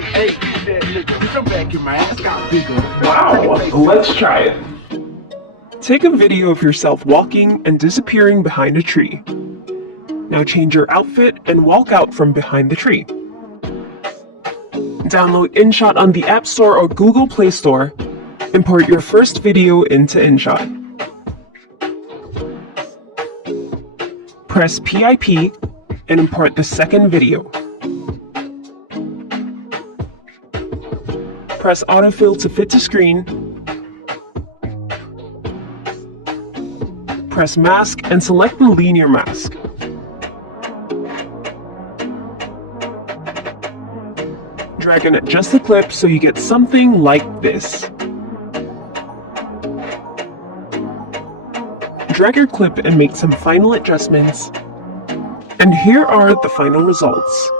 Hey, that nigga, come back in my ass got bigger. Wow, let's try it. Take a video of yourself walking and disappearing behind a tree. Now change your outfit and walk out from behind the tree. Download InShot on the App Store or Google Play Store. Import your first video into InShot. Press PIP and import the second video. Press autofill to fit to screen. Press mask and select the linear mask. Drag and adjust the clip so you get something like this. Drag your clip and make some final adjustments. And here are the final results.